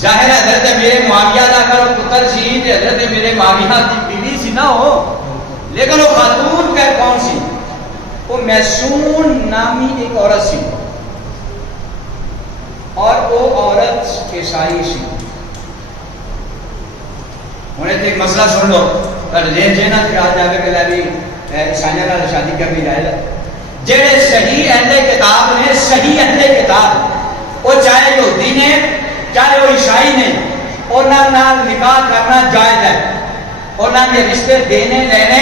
ظاہر ہے حضرت میرے معاویہ کا اگر پتر سی تو حضرت میرے معاویہ کی بیوی سی نہ ہو، لیکن وہ خاتون کا کون سی؟ وہ میسون نامی ایک عورت سی، اور وہ عورت عیسائی سی۔ ہوں ایک مسئلہ سن لو، ذہن سے نہ خیال جاوے کہ بھی عیسائیوں نال شادی کرنی جائز ہے۔ جہے صحیح اہل کتاب نے، صحیح اہل کتاب، وہ چاہے یہودی نے چاہے وہ عیسائی نے، انہاں نال نکاح کرنا جائز ہے، انہاں کے رشتے دینے لینے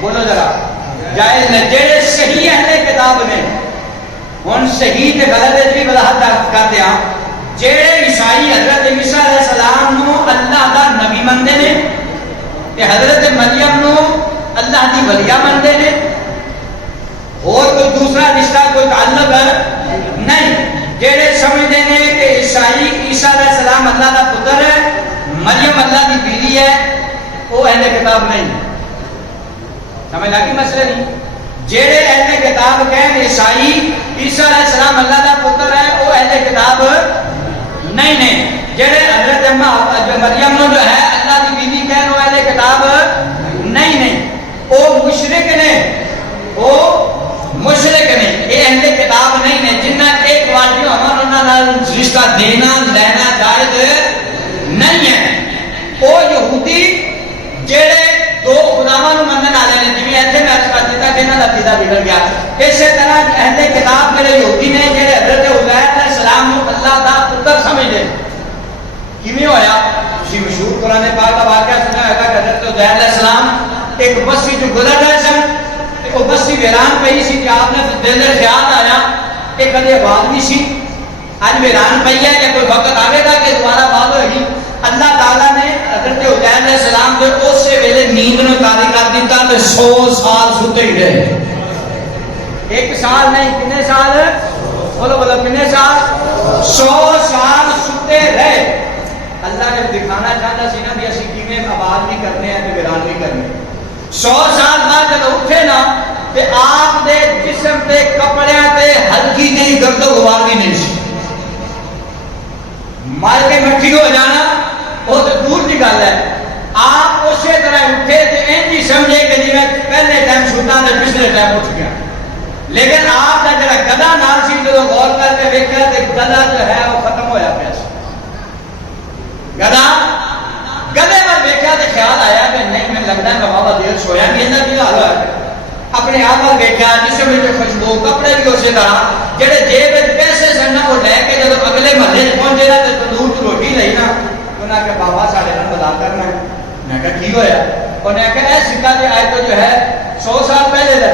بولو ذرا جائز ہے۔ جہے صحیح اہل کتاب نے، ہن صحیح تے غلط بھی وضاحت کر دیا۔ جہے عیسائی حضرت عیسیٰ علیہ السلام نو اللہ دا نبی مندے نے تے حضرت مریم نو اللہ دی ولیہ مندے نے، اور کوئی دوسرا رشتہ کوئی تعلق نہیں۔ جہے سمجھتے ہیں کہ عیسائی عیسیٰ علیہ السلام اللہ دا پتر ہے، مریم اللہ دی بیوی ہے، وہ اہل کتاب نہیں۔ سمجھ لگی مسئلہ نہیں؟ جہے اہل کتاب کہیں عیسائی عیسیٰ علیہ السلام اللہ دا پتر ہے، وہ اہل کتاب نہیں نے۔ جہے حضرت مریم نو جو ہے اللہ دی بیوی کہیں وہ اہل کتاب نہیں نے، وہ مشرک نے، وہ مشرک نے، یہ اہل کتاب نہیں نے۔ جنہ ایک واجب ہمارا رشتہ دینا لینا جائز نہیں ہے۔ وہ یہودی جہے دو خداواں نو منن والے نے، جویں ایتھے میں عرض کر دیتا کہ انہاں دا عقیدہ بگڑ گیا۔ اسی طرح اہل کتاب جڑے یہودی نے، جڑے حضرت عزیر علیہ السلام نو اللہ دا پتر سمجھدے، کیویں ہویا؟ تسی مشہور قرآن پاک کا واقعہ سنا ہوگا کہ حضرت عزیر علیہ السلام ایک بستی جو گزر رہے سن، وہ بستی ویران پئی سی کہ آپ نے دل میں خیال آیا کہ کدی آباد نہیں سی، اج ویران پئی ہے کہ کوئی وقت آئے گا کہ دوبارہ آباد ہوئے گی۔ اللہ تعالیٰ نے حضرت عزیر علیہ السلام جو اسی ویلے نیند نو تاری کر دیتا تو 100 سال ستے ہی رہے۔ ایک سال نہیں، کتنے سال؟ بولو بولو کتنے سال؟ 100 سال ستے رہے۔ اللہ نے دکھانا چاہتا سی نا بھی اسی کیویں آباد بھی کرنے ہیں تو ویران بھی کرنے۔ 100 سال بعد جب اٹھے نا تے آپ دے جسم تے کپڑیاں تے ہلکی جی گرد و غبار بھی نہیں سی۔ مر کے مٹی ہو جانا وہ تو دور کی گل ہے۔ آپ اسی طرح اٹھے تے انج ہی سمجھے کہ جی میں پہلے ٹائم سوتا تے پچھلے ٹائم اٹھ گیا، لیکن آپ کا جڑا گدا نال سی جدو غور کر کے ویکھیا تے گدا جو ہے وہ ختم ہویا پیا سی۔ گدا گدے پر ویکھیا تے خیال آیا کہ نہیں میں لگتا ہے میں بابا دیر سویا نہیں، انہاں کی حال ہوا اپنے آپ پر ویکھیا جسم وچ خوشبو، کپڑے بھی اسی طرح، جڑے جیب وچ پیسے سن وہ لے کے جب اگلے محلے پہنچے نا تے تندور چ روٹی لئی نا، انہاں کہ بابا ساڈے نال مذاق کرنا ہے۔ میں کہا کی ہویا؟ انہاں کہ اے سکہ تے آج تو جو ہے 100 سال پہلے دا،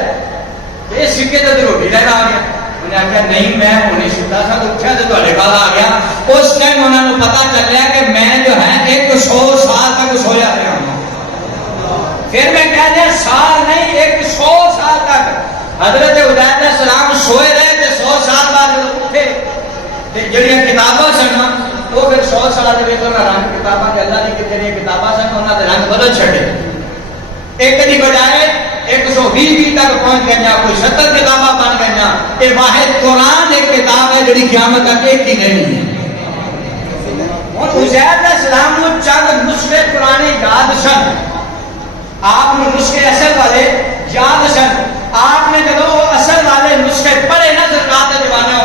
یہ سکے تے روٹی لینا آ گیا۔ انہیں کہا نہیں میں ہونے ستا سا تو اٹھا تو تھوڑے پاس آ گیا۔ اس ٹائم انہوں نے پتا چلیا کہ میں جو ہے 100 سال تک سویا رہا ہوں۔ پھر میں کہہ دیا سال نہیں 100 سال تک حضرت عزیر علیہ السلام سوئے رہے تھے۔ 100 سال بعد جب اٹھے جڑیاں کتاباں سن وہ پھر 100 سال کے رنگ کتاباں کے اللہ کی جڑیاں کتاباں سن انہوں نے رنگ بدل چھڑے، ایک دی بجائے 120 تک پہنچ گئیاں، کوئی 70 کتاباں بن گئیاں۔ یہ واحد قرآن ایک کتاب ہے جڑی قیامت تک ایک ہی نہیں ہے۔ عزیر علیہ السلام کو چند نسخے قرآن یاد سن، آپ نے نسخے اصل والے یاد سن۔ آپ نے جب وہ اصل والے نسخے پڑھے نا سرکار کے زمانے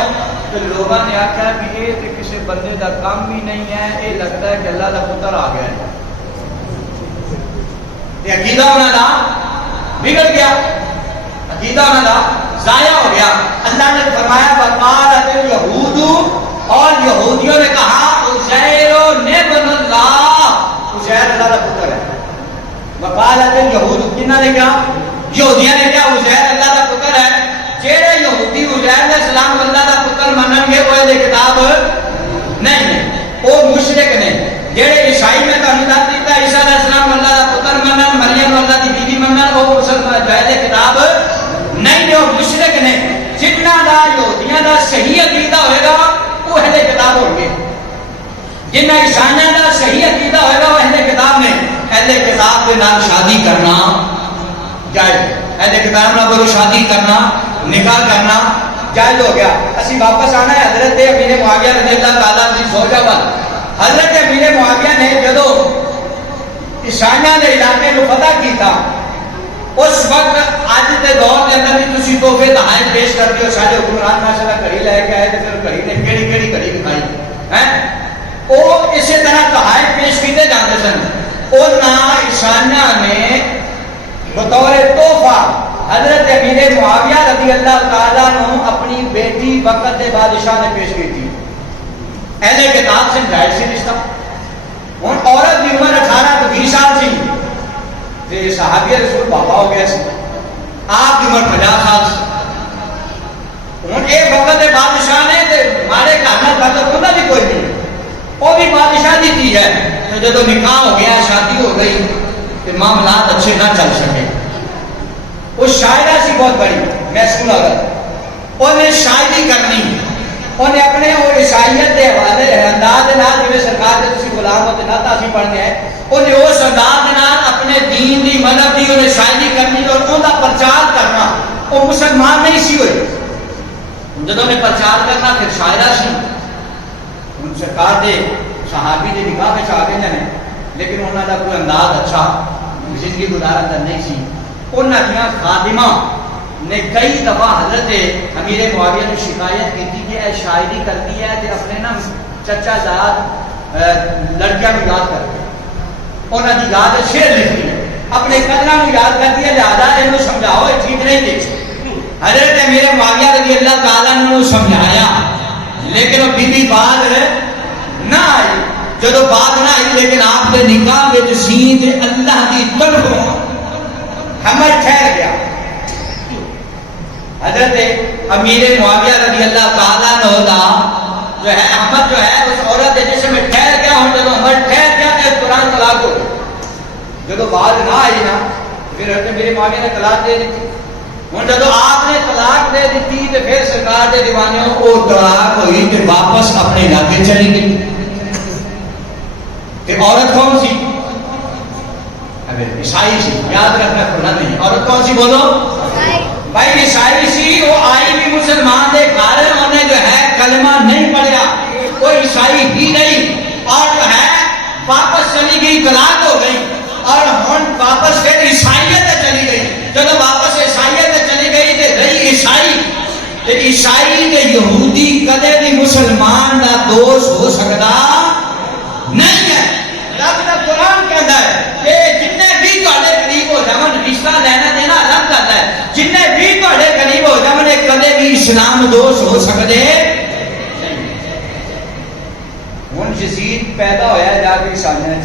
تو لوگوں نے آخیا کہ یہ تو کسی بندے کا کام ہی نہیں ہے، یہ لگتا ہے کہ اللہ کا پتر آ گیا ہے۔ یہ عقیدہ انہوں کا بگڑ گیا، عقیدہ انہوں کا ضائع ہو گیا۔ اللہ نے فرمایا وقالت الیہود، اور یہودیوں نے کہا عزیر ابن اللہ، عزیر اللہ کا پتر ہے۔ وقالت الیہود، کنہاں نے کہا؟ یہودیاں نے کہا عزیر اللہ کا پتر ہے۔ جہے یہودی عزیر علیہ السلام اللہ کا پتر منن گے وہ اہل کتاب نہیں ہے، وہ مشرک نے۔ جہے عیسائی میں تو دس دیتا عیسیٰ علیہ السلام اللہ کا پتر منن، مریم اللہ کی بیوی منن، وہ مسلمان اہل کتاب نہیں، جو مشرک نے۔ جنہ دا یہودیاں دا صحیح عقیدہ ہوئے گا وہ اہل کتاب ہوں گے، جنہ عیسائیاں دا صحیح عقیدہ ہوئے گا وہ اہل کتاب نے۔ اہل کتاب کے نال شادی کرنا جائز، اہل کتاب نال کوئی شادی کرنا نکاح کرنا جائز ہو گیا۔ اسی واپس آنا ہے حضرت امیر معاویہ رضی اللہ تعالیٰ عنہ زوجہ پر۔ حضرت امیر معاویہ نے جدو عیسائیاں دے علاقے کو فتح کیتا، اس وقت اج کے دور کے اندر بھی تسی تحفے تحائف پیش کرتے ہو، سارے حکمران ماشاءاللہ گھڑی لے کے آئے تو پھر گھڑی نے کیڑی کیڑی گھڑی دکھائی ہے، وہ اسی طرح تحائف پیش کیتے جاتے سن۔ عیسائیاں نے بطور تحفہ حضرت امیر معاویہ رضی اللہ تعالیٰ نے اپنی بیٹی وقت کے بادشاہ نے پیش کی تھی۔ اہل کتاب سے جائز سی رشتہ، ہوں عورت کی عمر 18 تو 20 سال تھی، تے صحابی رسول بابا ہو گیا سی، آپ کی عمر 50 سال سی۔ ہوں یہ وقت کے بادشاہ نے مارے گھر میں تعلق ہوتا بھی کوئی نہیں، وہ بھی بادشاہ کی تھی ہے، تو جب نکاح ہو گیا شادی ہو گئی تو معاملات اچھے نہ چل سکے۔ وہ شاعرہ سی بہت بڑی محسوس عورت، انہیں شاعری کرنی، انہیں اپنے وہ عیسائیت کے حوالے انداز جی سرکار کے تھی غلام ہوتے نہ تاسی پڑھتے ہیں، انہیں اس انداز اپنے دین دی مذہب دی انہیں شاعری کرنی اور ان کا پرچار کرنا۔ وہ مسلمان نہیں سی ہوئے، جب انہیں پرچار کرنا پھر شاعرہ سی، ان سرکار دے صحابی دے نکاح میں آ گئے ہیں، لیکن انہوں کا کوئی انداز اچھا زندگی گزارن کا نہیں سی۔ انہوں نے خادمہ نے کئی دفعہ حضرت امیر معاویہ نے شکایت کی تھی کہ اے شاعری کرتی ہے کہ اپنے نا چچا زاد لڑکیاں کو یاد کرتی ہے، انہوں کی یاد شعر لکھتی ہے، اپنے قدروں کو یاد کرتی ہے، لہٰذا انہوں سمجھاؤ یہ ٹھیک نہیں تھی۔ حضرت امیر معاویہ رضی اللہ تعالیٰ نے انہوں سمجھایا، لیکن وہ بی بی بعد نہ آئی، جدو بعد نہ آئی لیکن آپ کے نکاح میں سین اللہ کی طرف حمل ٹھہر گیا۔ حضرت امیر معاویہ رضی اللہ تعالیٰ عنہ جو ہے حمل جو ہے اس عورت کے جسم میں ٹھہر گیا، اور جب حمل ٹھہر گیا تو قرآن طلاق ہو گئی۔ جب بعد نہ آئی نا پھر حضرت امیر معاویہ نے طلاق دے دی۔ ہوں جب آپ نے طلاق دے دی تو پھر سرکار کے دیوانے وہ طلاق ہوئی تو واپس اپنے علاقے چلی گئی۔ کہ عورت کون سی؟ عیسائی سی، یاد رکھنا کھلا نہیں۔ عورت کون سی بولو؟ بھائی عیسائی سی، وہ آئی بھی مسلمان دے گھر، انہیں جو ہے کلمہ نہیں پڑھیا، وہ عیسائی ہی نہیں، اور جو ہے واپس چلی گئی، طلاق ہو گئی، اور ہن واپس پھر عیسائیت چلی گئی۔ جب واپس عیسائیت چلی گئی تو رہی عیسائی، تو عیسائی تے یہودی کدے بھی مسلمان کا دوست ہو سکتا نہیں ہے۔ رب کا قرآن کہتا ہے کہ جتنے بھی تہاڈے قریب ہو جاون، رشتہ لینا دینا الگ کرتا ہے، جتنے بھی تہاڈے قریب ہو جاون کدے بھی اسلام دوست ہو سکتے نہیں۔ ہن یزید پیدا ہویا جا کے عیسائیاں،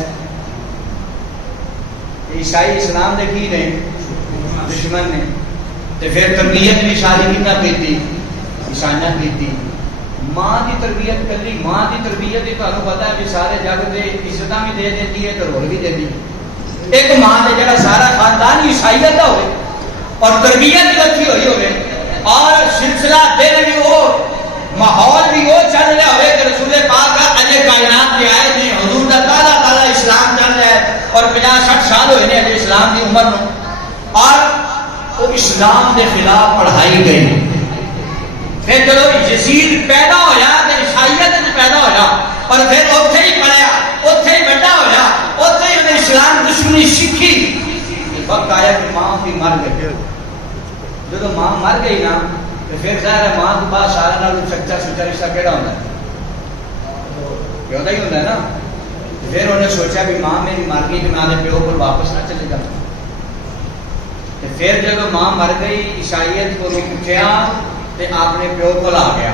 عیسائی اسلام دے کی نے دشمن نے، تے پھر تربیت بھی ساری کتنا پیتی عیسائیاں پیتی۔ ماں کی تربیت کلی ماں کی تربیت ہی تمہیں پتا ہے بھی سارے جگ دے عزت بھی دے دیتی ہے تو رول بھی دیتی ہے۔ ایک ماں نے جڑا سارا خاندان عیسائیت کا ہوئے اور تربیت بھی اچھی ہوئی ہوئے اور سلسلہ دن بھی وہ ماحول بھی وہ چل رہا ہوئے کہ رسول پاک اجے کائنات کے آئے تھے، حضور کا تعالیٰ تعالیٰ اسلام چل رہا ہے اور 50-60 سال ہوئے ہیں اسلام کی عمر میں، اور وہ اسلام کے خلاف پڑھائی گئی۔ پھر جب یزید پیدا ہویا تو عیسائیت پیدا ہویا اور پھر اوتھے ہی پڑھیا، اوتھے ہی بڑا ہویا، اوتھے ہی انہیں اسلام دشمنی سیکھی۔ وقت آیا کہ ماں بھی مر گئی۔ جب ماں مر گئی نا تو پھر ظاہر ہے ماں کے بعد سارے نال سچا سچا رشتہ کہڑا ہوتا ہے؟ کیوں ہی ہوتا ہے نا۔ پھر انہیں سوچا بھی ماں میری مر گئی تو میں اپنے پیو پر واپس نہ چلے جاؤں۔ پھر جب ماں مر گئی عیسائیت کو پوچھا تے آپ نے پیو کو آ گیا۔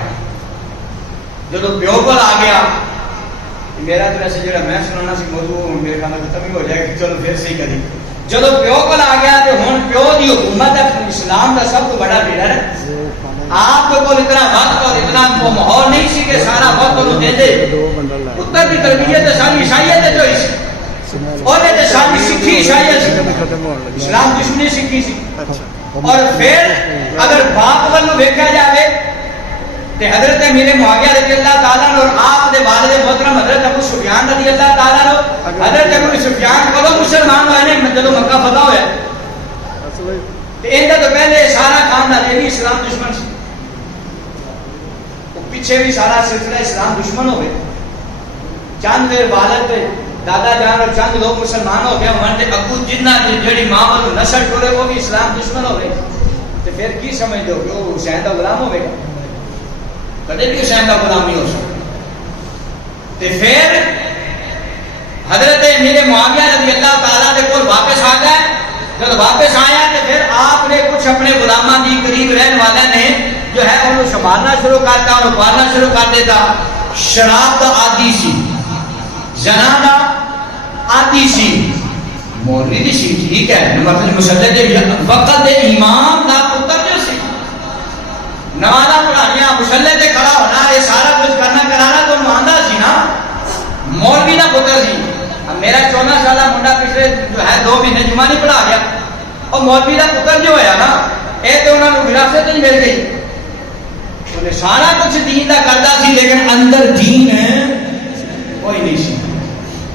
جب پیو کو آ گیا میرا تو ویسے جڑا میں سنانا سی موضوع میرے خیال میں ختم ہی ہو جائے گا، چلو پھر صحیح کری۔ جب پیو کو آ گیا تو ہوں پیو کی حکومت اسلام کا سب تو بڑا لیڈر ہے۔ آپ کو اتنا وقت اور اتنا ماحول نہیں سی کہ سارا وقت انہوں دے دے۔ پتر کی تربیت ساری عیسائیت جو اور ساری سکھی عیسائیت اسلام دشمنی سکھی سی۔ اور پھر اگر باپ والوں دیکھا جائے تو حضرت امیر معاویہ رضی اللہ تعالیٰ اور آپ دے والد محترم حضرت ابو سفیان رضی اللہ تعالیٰ حضرت ابو سفیان کو مسلمان ہوئے نے جب مکہ فتح ہوا تو ان تو پہلے سارا خاندان یہ بھی اسلام دشمن سی، پیچھے بھی سارا سلسلہ اسلام دشمن ہوئے، چند دیر والد دادا جان اور چند لوگ مسلمان ہو گئے ہوں تے ابو جنہ جڑی ماں والوں نسل ٹرے وہ بھی اسلام دشمن ہو گئے تے پھر کی سمجھ دو کہ وہ حسین کا غلام ہوے گا؟ کدے بھی حسین کا غلام نہیں ہو سکتا۔ تے پھر حضرت امیر معاویہ رضی اللہ تعالیٰ دے کول واپس آ گئے، جب واپس آیا تو پھر آپ نے کچھ اپنے غلاماں دی قریب رہن والے نے جو ہے انہوں سنبھالنا شروع کرتا، انہوں پالنا شروع کر دیتا۔ شراب دا عادی سی، زنا دا عادی سی، مولوی دی سی، ٹھیک ہے، مطلب مسلح دے وقت دے امام دا پتر جو سی، نمازاں پڑھانیاں، مسلح تے کھڑا ہونا، یہ سارا کچھ کرنا کرانا تو ماندا سی نا، مولوی دا پتر سی۔ اب میرا 14 سالہ منڈا پچھلے جو ہے 2 مہینے جمعہ نہیں پڑھا گیا، اور مولوی دا پتر جو ہویا نا یہ تو انہوں نے وراثت نہیں مل گئی، انہیں سارا کچھ دین دا کرتا سی لیکن اندر دین کوئی نہیں سی۔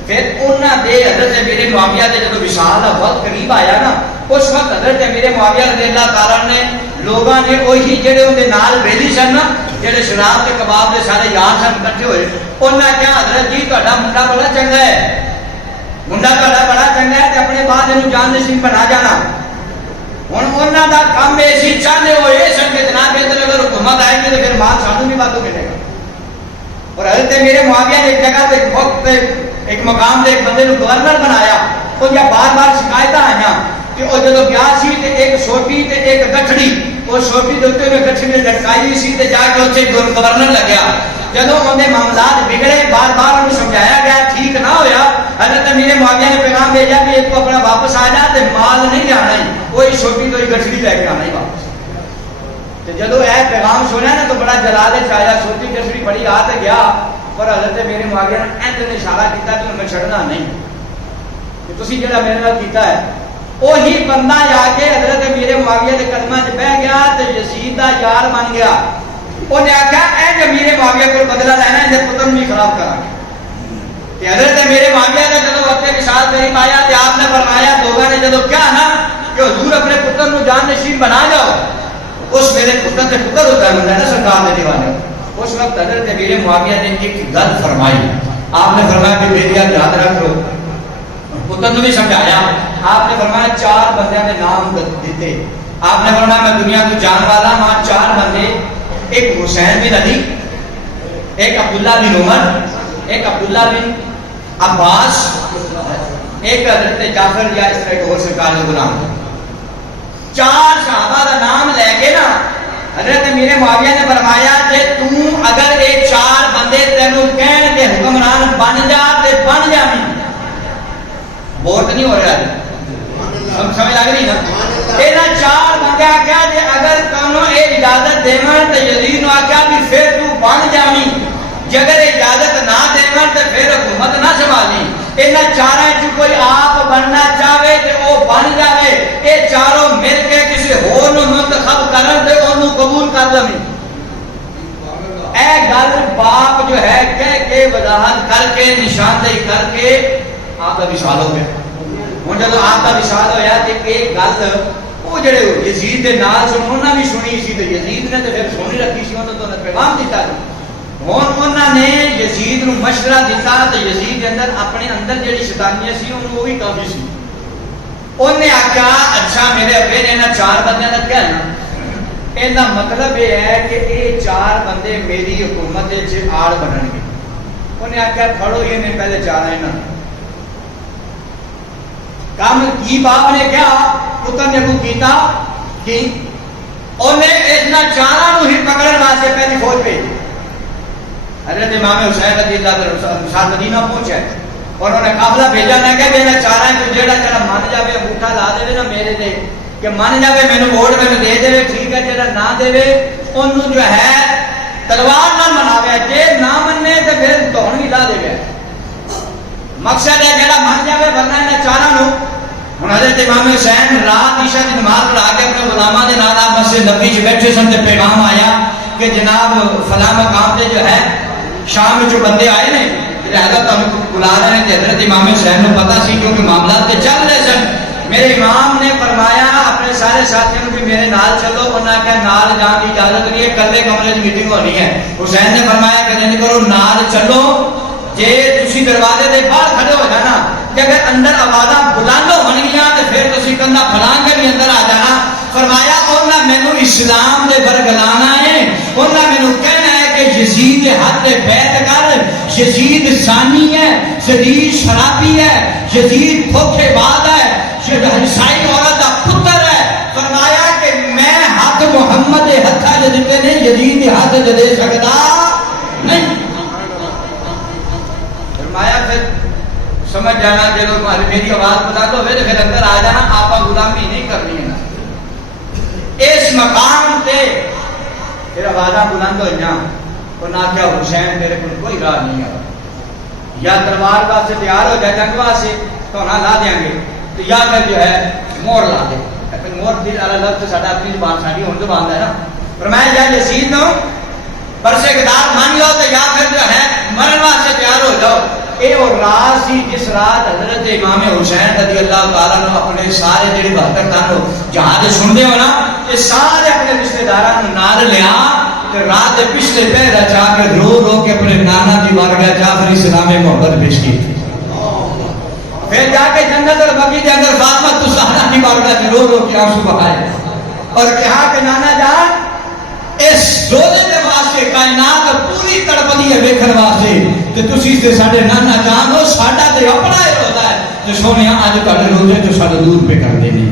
پھر انہوں نے حضرت امیر معاویہ دے جب وصال دا وقت قریب آیا نا، اس وقت حضرت امیر معاویہ رضی اللہ تعالیٰ نے لوگوں نے وہی جڑے ان کے نال بیلی سن نا، جڑے شراب کے کباب کے سارے یار سن کٹھے ہوئے، انہوں نے کہا حضرت جی تہاڈا منڈا بڑا چنگا ہے، منڈا تہاڈا بڑا چنگا ہے تے اپنے بعد انہوں جان نشین بنا جانا۔ ہن انہاں دا کام ایسی چاہتے ہو یہ سن کے جناب ادھر اگر حکومت آئے گی تو پھر مال سانوں بھی باتوں ملے گا۔ اور حضرت میرے معاویہ نے ایک جگہ پہ ایک وقت ایک مقام دے ایک بندے کو گورنر بنایا، تو جب بار بار شکایت آئیاں کہ وہ جدو گیا سی تے ایک سوٹی تے ایک گٹھڑی، وہ سوٹی دے اوپر گٹھڑی نے لٹکائی ہوئی سی تے جا کے اتنے گورنر لگیا۔ جدو انہیں معاملات بگڑے بار بار انہیں سمجھایا گیا ٹھیک نہ ہویا، حضرت امیر معاویہ نے پیغام بھیجا کہ ایک کو اپنا واپس آ جا تے مال نہیں جانا ہی، وہی سوٹی تو گٹھڑی لے کے آنا ہی واپس۔ تو جدو اے پیغام سنیا نا تو بڑا جلال آیا، سوٹی گٹھڑی بڑی آ تے گیا، پر حضرت میرے معاویہ نے اینڈ نے اشارہ کیتا کہ میں چھڑنا نہیں، کہ تسی جڑا میرے نال کیتا ہے۔ وہی بندہ آ کے حضرت میرے معاویہ کے قدماں وچ بیٹھ گیا تے یزید دا یار بن گیا۔ انہیں آخیا اے جو میرے معاویہ کو بدلہ لینا ہے اندر پتر بھی خراب کرا گے۔ حضرت میرے معاویہ کا جب وقت وصال قریب آیا تو آپ نے فرمایا لوگوں نے جب کیا نا کہ حضور اپنے پتر کو جان نشین بنا جاؤ، اس میرے پتر سے پتر ہوتا ہے نا سرکار نے دیوانے۔ اس وقت حضرت میرے معاویہ نے ایک گل فرمائی، آپ نے فرمایا کہ بیٹیا یاد رکھ لو، پتر نے بھی سمجھایا۔ آپ نے فرمایا 4 بندیاں کے نام دیتے، آپ نے فرمایا میں دنیا کو جان والا ہاں 4 بندے، ایک حسین بن علی، ایک عبداللہ بن عمر، ایک عبداللہ بن عباس، ایک حضرت جعفر یا اس طرح ایک اور سرکار کے غلام۔ 4 صحابہ کا نام لے کے نا حضرت امیر معاویہ نے فرمایا کہ تم اگر یہ 4 بندے تینوں کہن کہ حکمران بن جا تے بن جاویں، ووٹ نہیں ہو رہا ہے، سمجھ لگ رہی نا؟ یہ 4 بندے آخیا کہ اگر تمہیں یہ اجازت دیون تو یزید نے آخیا بھی پھر تو بن جاویں، جے اگر اجازت نہ دیون تو پھر حکومت نہ سنبھالی۔ انہاں 4 کوئی آپ بننا چاہے تو وہ بن جاوے، یہ 4 مل کے کسی ہور نوں منتخب کرن تے اونوں قبول کر لویں۔ اے گل باپ جو ہے کہہ کے وضاحت کر کے نشاندہی کر کے آپ کا وصال ہو گیا۔ ہوں جب آپ کا وصال ہویا تو ایک گل وہ جڑے یزید کے نال سن انہوں نے بھی سنی سی، تو یزید نے تو پھر سونی رکھی سی، انہوں نے پیغام دیتا سی۔ ہوں انہوں نے یزید نو مشورہ دیتا تو یزید کے اندر اپنے اندر جڑی شیطانیاں سی انہوں وہ بھی کافی سی۔ انہیں آخیا اچھا میرے ابے نے انہاں 4 بندیاں کا کہنا، یہ مطلب یہ ہے کہ یہ 4 بندے میری حکومت آڑ بنن گے۔ انہیں آخیا پڑھو یہ پہلے 4 یہاں کام کی باپ نے کیا پتر نے کو کیتا کہ انہیں اتنا 4 ہی پکڑنے واسطے پہلی فوج بھیجی۔ حضرت امام حسین رضی اللہ عنہ مدینہ پہنچا اور انہوں نے قافلہ بھیجا، نے کہا میرا 4 تو جیڑا چلا من جاوے انگوٹھا لا دے نا میرے تے کہ من جاوے مینوں ووٹ مینوں دے دے، ٹھیک ہے، جیڑا نہ دے انہوں جو ہے تلوار نہ مناوے، جے نہ مننے تو پھر دھون بھی لا دے۔ مقصد ہے جڑا من جاوے ورنہ انہاں 4 نوں۔ ہن حضرت امام حسین رات عشاء کی نماز پڑھا کے اپنے غلاماں دے نال مسجد نبوی وچ بیٹھے سن تے پیغام آیا کہ جناب فلاں مقام تے جو ہے شام جو بندے آئے نے حضرت ہم بلا رہے ہیں۔ حضرت امام حسین کو پتا سی کیونکہ معاملات کے چل رہے سن۔ میرے امام نے فرمایا اپنے سارے ساتھیوں بھی میرے نال چلو، انہاں کہ نال جان کی اجازت نہیں ہے، کلے کمرے میں میٹنگ ہونی ہے۔ حسین نے فرمایا کہ نہیں کرو، نال چلو جے تسی دروازے دے باہر کھڑے ہو جانا کہ اگر اندر آوازاں بلند ہون گیاں تے پھر تسی کندھا پھڑان کے بھی اندر آ جانا. فرمایا انہاں مینوں اسلام دے برگلانا ہے, انہاں مینوں کہنا ہے کہ یزید حد بیعت کر, یزید زانی ہے, یزید شرابی ہے, یزید دھوکے باز ہے, عیسائی عورت دا پتر ہے. فرمایا کہ میں ہاتھ محمد دے ہتھاں وچ دتے نے, یزید دے ہاتھ وچ دے سکدا نہیں. فرمایا پھر سمجھ جانا جب میری آواز بلند ہوئے تو پھر اندر آ جانا, آپ غلامی نہیں کرنی ہے. اس مقام تے پھر آوازاں بلند ہو جاں, انہاں کیا حسین تیرے کو کوئی راہ نہیں ہے, یا تلوار واسطے تیار ہو جائے جنگ واسطے تو نہ لا دیں گے, تو یا پھر جو ہے مور لا دے. مور دل والا لفظ ساڈا اپنی زبان ساڈی ہن زبان ہے نا. فرمایا یا یزید نو برسے کتاب مان لو تو یا پھر جو ہے مرن واسطے تیار ہو جاؤ. اے اور رات سی جس رات حضرت امام حسین رضی اللہ تعالیٰ نے اپنے سارے جڑے 72 تن جہاں سنتے ہو نا, یہ سارے اپنے رشتے داراں نال لیا رات پچھلے پہرا چاہ کے رو رو کے اپنے نانا کی بارگاہ جعفر اسلام محبت پیش کی. پھر جا کے جنت البقیع کے اندر فاطمہ الزہرا کی بارگاہ سے رو رو کے آنسو بہائے اور کہا کہ نانا جان اس روزے کے واسطے کائنات پوری تڑپدی ہے ویکھن واسطے تے تسی تے ساڈے نانا جان ہو, ساڈا تے اپنا ہی روزہ ہے تے سونیا اج تہاڈے روزے جو ساڈے دور پہ کر دینے.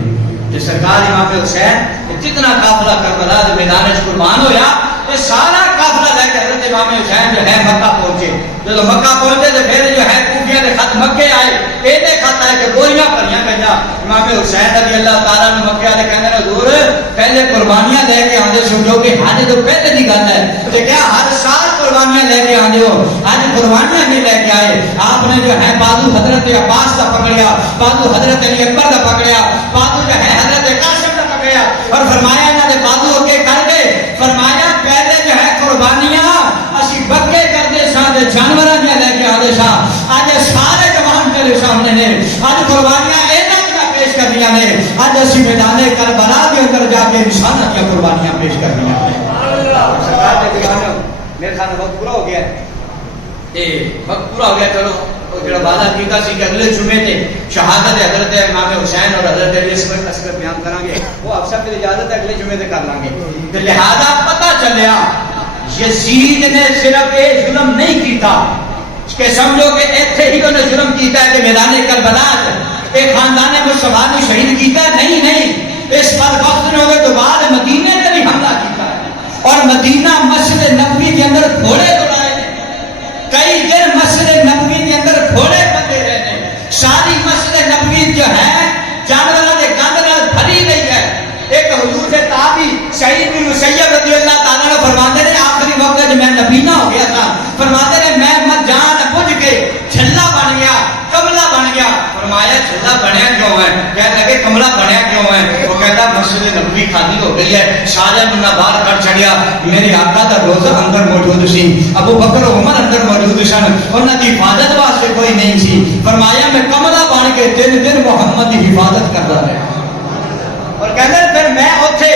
تے سرکار امام حسین جتنا قافلہ کربلا دے میدان وچ قربان ہویا یہ سارا قافلہ لے کے حضرت امام حسین جو ہے مکہ پہنچے. جب مکہ پہنچے تو پھر جو ہے کوفیہ دے خط مکے آئے, یہ خط آئے کہ گولیاں بھریاں گئیاں. امام حسین رضی اللہ تعالیٰ نے مکے والے کہنے حضور پہلے قربانیاں لے کے آندے سو, جو کہ حج تو پہلے دی گل ہے, کہ کیا ہر سال قربانیاں لے کے آندے ہو, آج قربانیاں نہیں لے کے آئے. آپ نے جو ہے بازو حضرت عباس کا پکڑیا, بازو حضرت علی اکبر کا پکڑیا, بازو جو ہے حضرت قاسم کا پکڑیا اور فرمایا انہاں دے بازو اگے کر کے فرمایا پہلے جو ہے قربانیاں اسی بکے کرتے ساں تے جانوراں دے لے کے آندے ساں. اج سارے جوان تیرے سامنے نے, اج قربانیاں انہاں پیش کرنیاں نے, اج اسی میدان کربلا کے اندر جا کے انساناں دی قربانیاں پیش کرنیاں نے. سرکار دے دیوانوں میرے خیال وقت پورا ہو گیا ہے, وقت پورا ہو گیا. چلو جڑا وعدہ کیتا سی کہ اگلے جمعے تے شہادت حضرت امام حسین اور حضرت علی اصغر بیان کریں گے, وہ آپ سب کی اجازت ہے اگلے جمعے تے کر لیں گے. لہذا پتہ چلیا یزید نے صرف یہ ظلم نہیں کیتا کہ سمجھو کہ ایتھے ہی انہوں نے ظلم کیتا ہے کہ میدان کربلا ایک خاندان مصطفیٰ نے شہید کیتا ہے, نہیں, اس پر وقت نے ہوئے تو بعد مدینے نے بھی حملہ کیتا ہے اور مدینہ مسجد نبوی کے اندر گھوڑے دوڑائے, کئی دن مسجد نبوی کے اندر گھوڑے بندے رہے, ساری مسجد نبوی جو ہے جانوروں کے گند نال بھری گئی ہے. ایک حضور سے تابعی سعید بن مسیب رضی اللہ تعالیٰ نے فرماتے ہیں آخری وقت جب میں نبی نہ ہو گیا تھا, فرماتے ہیں میں جان بوجھ کے جھلا بن گیا, کملا بن گیا. فرمایا جھلا بنیا کیوں ہے, کہتا کہ کملا بنیا کیوں ہے, وہ کہتا مسجد نبوی خالی ہو گئی ہے, شاہ منا باہر کر چڑیا, میرے آقا کا روزہ اندر موجود سی, ابو بکر و عمر اندر موجود سن, انہوں کی حفاظت واسطے کوئی نہیں سی. فرمایا میں کملا بن کے 3 دن محمد کی حفاظت کرتا رہا اور کہتے ہیں پھر میں اتنے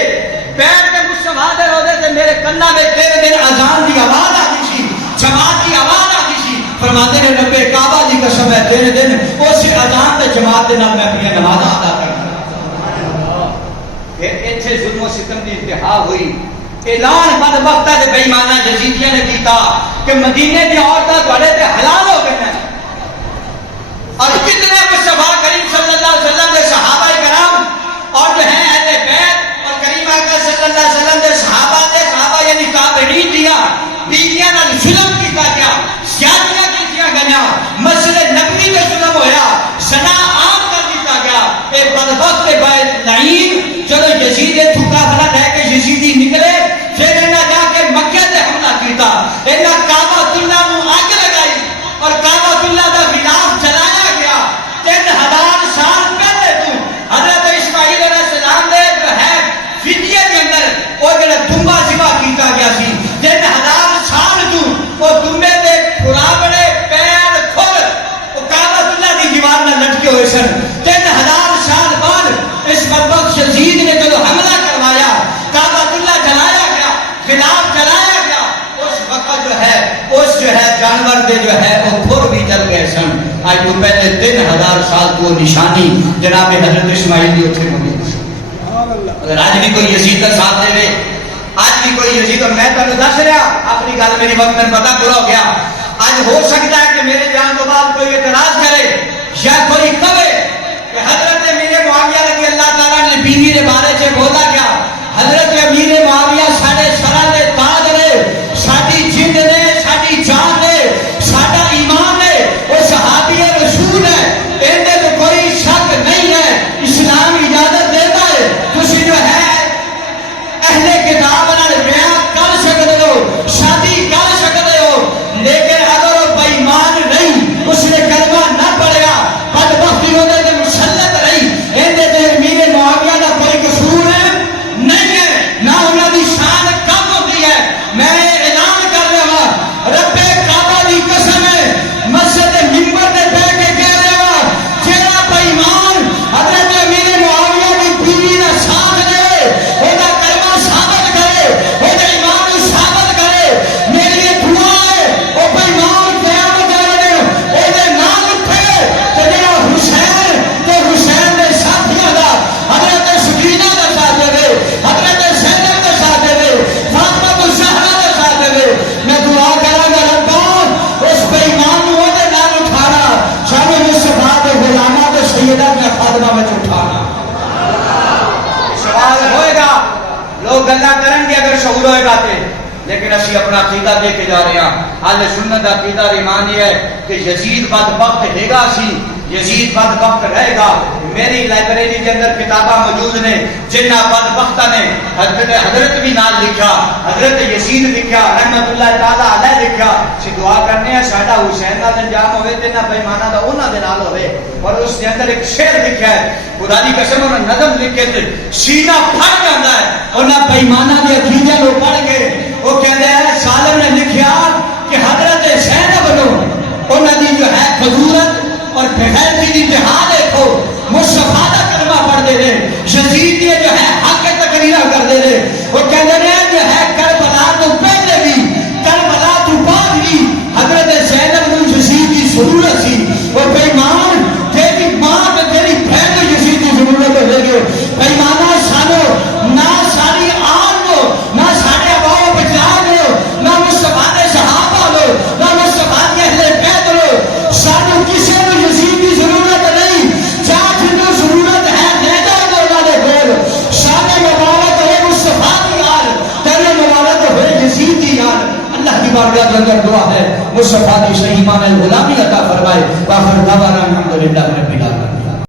بیٹھ کے مصطفیٰ دے روزے سے میرے کنا میں 3 دن اذان کی آواز آتی سی, جماعت کی آواز آتی سی. فرماتے ہیں رب کعبہ کی قسم ہے 3 دن اس اذان تے جماعت کے نال میں اپنی نماز ادا کرتا. پھر ایتھے ظلم و ستم کی انتہا ہوئی. اعلان بدبختہ دے بے ایمانہ یزیدیاں نے کیتا کہ مدینے کی عورتیں تھوڑے تے حلال ہو گئی ہیں, اور کتنے مصطفیٰ کریم صلی اللہ علیہ وسلم کے صحابہ کرام اور جو ہے اہل بیت اور کریم آقا صلی اللہ علیہ وسلم کے صحابہ یعنی تابعین دیا بیویاں نال ظلم کیتا گیا, زیادتیاں کیتیاں گئیاں, مسجد نبوی میں ظلم ہویا, زنا عام کر دیتا گیا. اے بدبخت بیت لعین جب یزید تھکا بھلا لے کے یزیدی نکلے, پھر انہاں جا کے مکے تے حملہ کیتا, انہاں کعبۃ اللہ نو اگ لگائی اور کعبۃ اللہ دا غلاف جلایا گیا. 3000 سال پہلے تو حضرت اسماعیل علیہ السلام دے جو ہے فدیے کے اندر وہ جڑا دمبا ذبح کیتا گیا سی, 3000 سال تو وہ دمبے دے پھراوڑے پیر کھول وہ کعبۃ اللہ دی دیوار نال لٹکے ہوئے سن. 3000 سال بعد اس بدبخت یزید نے جو حملہ کروایا آج تو پہلے 3000 سال تو نشانی جناب حضرت اسماعیل کی اتنے موجود سی. اگر آج بھی کوئی یزید کا ساتھ دے وے, آج بھی کوئی یزید, اور میں تمہیں دس رہا اپنی گل میری وقت میں پتا پورا ہو گیا. آج ہو سکتا ہے کہ میرے جان تو بعد کوئی اعتراض کرے یا کوئی کہے کہ حضرت امیر معاویہ رضی اللہ تعالیٰ نے بیوی کے بارے سے بولا کیا. حضرت امیر معاویہ ساڑھے سرا دے تاج نے, ساڑھی جند نے, ساڑھی جان نے, ساڑھا ایمان ہے, وہ صحابی رسول ہے, اندے تو کوئی شک نہیں ہے. اسلام اجازت دیتا ہے تسی جو ہے اہل کتاب نال بیاہ کر سکتے ہو, شادی کر سکتے ہو, لیکن اگر وہ بے ایمان نہیں, اس نے کلمہ نہ پڑھیا, بدبختی ہونے کے مسلط رہی, اندے تے امیر معاویہ کا کوئی قصور ہے نہیں ہے, نہ انہاں دی شان کم ہوتی ہے. میں اعلان کر رہا ہوں رب کعبہ دی قسم ہے, مسجد منبر تے بیٹھ کے کہہ رہا ہوں, جیڑا بے ایمان حضرت امیر معاویہ کی بیوی دا ساتھ دے, اوندا کلمہ ثابت کرے, اوندا ایمان ثابت کرے, میری دعا ہے او بے ایمان قیامت والے دن اودے نال اٹھے تے جڑا حسین تے حسین دے ساتھیاں دا, حضرت سکینہ دا ساتھ دے, حضرت زینب دا ساتھ دے, فاطمہ الزہرا دا ساتھ دے. میں دعا کراں گا ربا اس بے ایمان نو اودے نال اٹھانا, سانو مصطفیٰ دے غلاماں تے سیدہ دے خادماں وچ اٹھانا. سوال ہوئے گا, لوگ گلا کریں گے اگر شعور ہوئے گا تے, لیکن اسی اپنا عقیدہ دے کے جا رہے ہیں. اہل سنت کا عقیدہ اور ایمان یہ ہے کہ یزید بدبخت ہے گا, سی یزید بدبخت رہے گا. میری لائبریری کے اندر کتاباں موجود نے جنہ بدبختہ نے حضرت بھی نال لکھا, حضرت یزید لکھا, رحمت اللہ تعالیٰ علیہ لکھا. سے دعا کرنے ہیں ساڈا حسین کا انجام ہوئے تے نہ بے ایماناں دا انہاں دے نال ہوئے. اور اس کے اندر ایک شعر لکھا ہے, خدا دی قسم انہاں نظم لکھے تے سینہ پھٹ جاندا ہے انہاں بے ایماناں دے عقیدے نو پڑھ کے. وہ کہتے ہیں سالم نے لکھیا کہ حضرت زینب نو انہاں دی جو ہے فضولت اور بغیرتی دی انتہا دیکھو, مصطفیٰ دا کلمہ پڑھ دے رہے, یزید دی جو ہے حق تقریرہ کر دے رہے. وہ کہتے ہیں جو ہے کربلا تو پہلے بھی کربلا تو بعد بھی حضرت زینب نو یزید کی ضرورت سی. وہ بے ایمان تیری ماں تے تیری بہن کو یزید کی ضرورت ہو گئی. بے ایماناں سانو نہ ساری آن لو, نہ سارے اباؤ بچار لو, نہ مصطفیٰ دے صحابہ لو, نہ مصطفیٰ کے اہل بیت لو, سانو کسی کو یزید کی ضرورت نہیں. جہاں جنوں ضرورت ہے لے جاؤ گے انہاں دے کول. سارے مبارک ہوئے مصطفیٰ کی یار, تیرے مبارک ہوئے یزید کی یار. اللہ کی بارگاہ کے اندر دعا ہے مصطفیٰ کی صحیح معنی غلامی عطا فرمائے. وآخر دعوانا الحمدللہ رب العالمین.